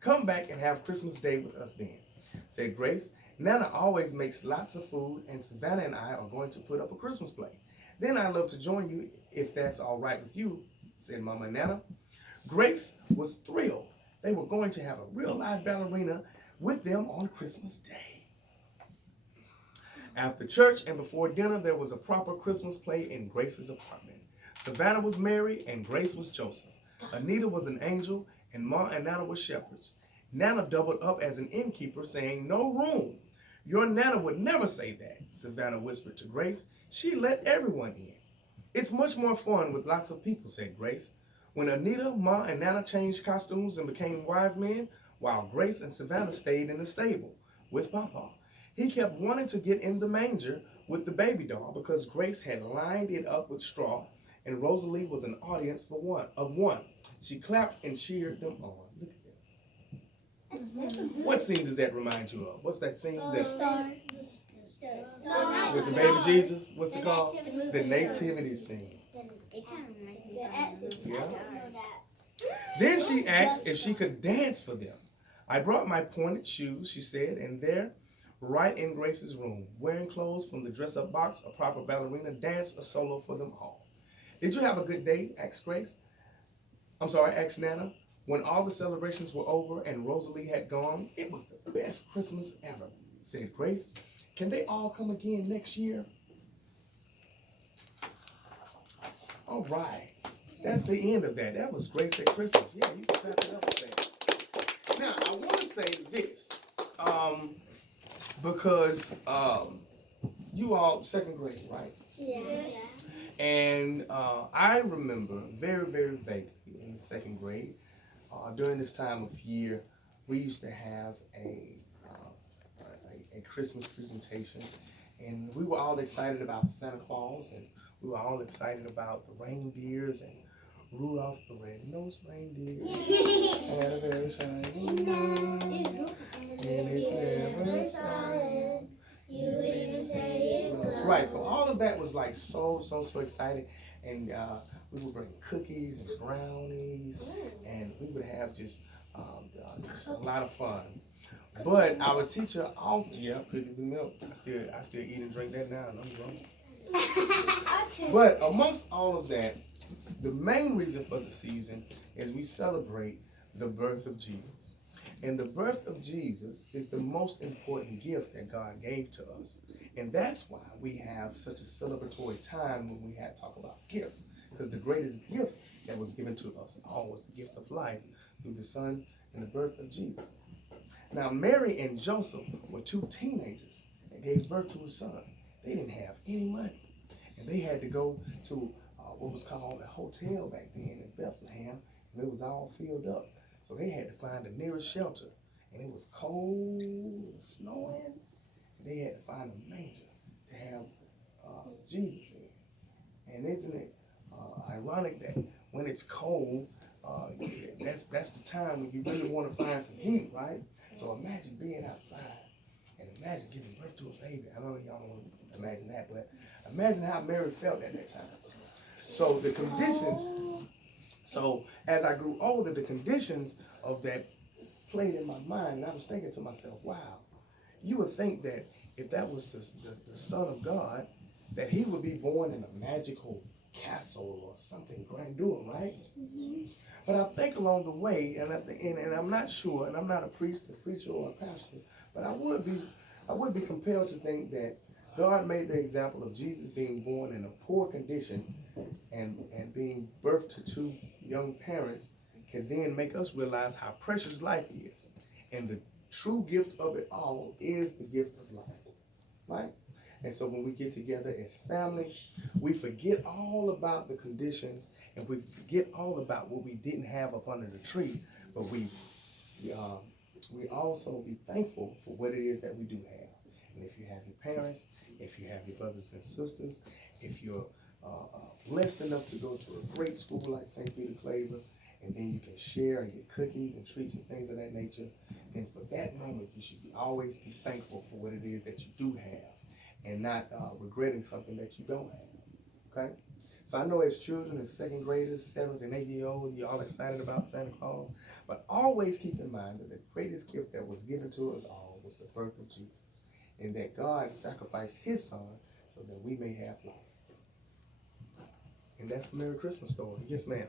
Come back and have Christmas Day with us then, said Grace. Nana always makes lots of food, and Savannah and I are going to put up a Christmas play. Then I'd love to join you if that's all right with you, said Mama and Nana. Grace was thrilled. They were going to have a real live ballerina with them on Christmas Day. After church and before dinner, there was a proper Christmas play in Grace's apartment. Savannah was Mary and Grace was Joseph. Anita was an angel and Ma and Nana were shepherds. Nana doubled up as an innkeeper, saying, "No room." "Your Nana would never say that," Savannah whispered to Grace. "She let everyone in." "It's much more fun with lots of people," said Grace. When Anita, Ma, and Nana changed costumes and became wise men, while Grace and Savannah stayed in the stable with Papa. He kept wanting to get in the manger with the baby doll because Grace had lined it up with straw, and Rosalie was an audience for one. She clapped and cheered them on. Look at that. What scene does that remind you of? What's that scene? With the baby Jesus? What's it called? The nativity scene. Yeah. Then she asked if she could dance for them. "I brought my pointed shoes," she said, and there, right in Grace's room, wearing clothes from the dress-up box, a proper ballerina danced a solo for them all. "Did you have a good day?" asked asked Nana. When all the celebrations were over and Rosalie had gone, "It was the best Christmas ever," said Grace. "Can they all come again next year?" All right. That's the end of that. That was Grace at Christmas. Yeah, you can clap it up with that. Now, I want to say this, because you all second grade, right? Yes. And I remember very, very vaguely in the second grade, during this time of year, we used to have a Christmas presentation, and we were all excited about Santa Claus, and we were all excited about the reindeers and Rudolph the Red-Nosed Reindeer had a very shiny nose, and it's never silent. You would even say it was right. So all of that was like so exciting, and we would bring cookies and brownies, and we would have just a lot of fun. But our teacher often, cookies and milk. I still eat and drink that now, and I'm grown. But amongst all of that, the main reason for the season is we celebrate the birth of Jesus. And the birth of Jesus is the most important gift that God gave to us. And that's why we have such a celebratory time when we talk about gifts. Because the greatest gift that was given to us all was the gift of life through the Son and the birth of Jesus. Now, Mary and Joseph were two teenagers that gave birth to a son. They didn't have any money. And they had to go to what was called a hotel back then in Bethlehem, and it was all filled up. So they had to find the nearest shelter, and it was cold and snowing, and they had to find a manger to have Jesus in. And isn't it ironic that when it's cold, that's the time when you really want to find some heat, right? So imagine being outside, and imagine giving birth to a baby. I know y'all don't want to imagine that, but imagine how Mary felt at that time. So the conditions, as I grew older, the conditions of that played in my mind, and I was thinking to myself, wow, you would think that if that was the Son of God, that he would be born in a magical castle or something grandeur, right? Mm-hmm. But I think along the way, and I'm not sure, and I'm not a priest, a preacher, or a pastor, but I would be compelled to think that God made the example of Jesus being born in a poor condition and being birthed to two young parents can then make us realize how precious life is. And the true gift of it all is the gift of life, right? And so when we get together as family, we forget all about the conditions, and we forget all about what we didn't have up under the tree, but we also be thankful for what it is that we do have. And if you have your parents, if you have your brothers and sisters, if you're blessed enough to go to a great school like St.Peter, Claver, and then you can share and get cookies and treats and things of that nature, then for that moment, you should always be thankful for what it is that you do have and not regretting something that you don't have, okay? So I know as children, as second graders, 7th and 8-year-olds, you're all excited about Santa Claus. But always keep in mind that the greatest gift that was given to us all was the birth of Jesus. And that God sacrificed his son so that we may have life. And that's the Merry Christmas story. Yes, ma'am.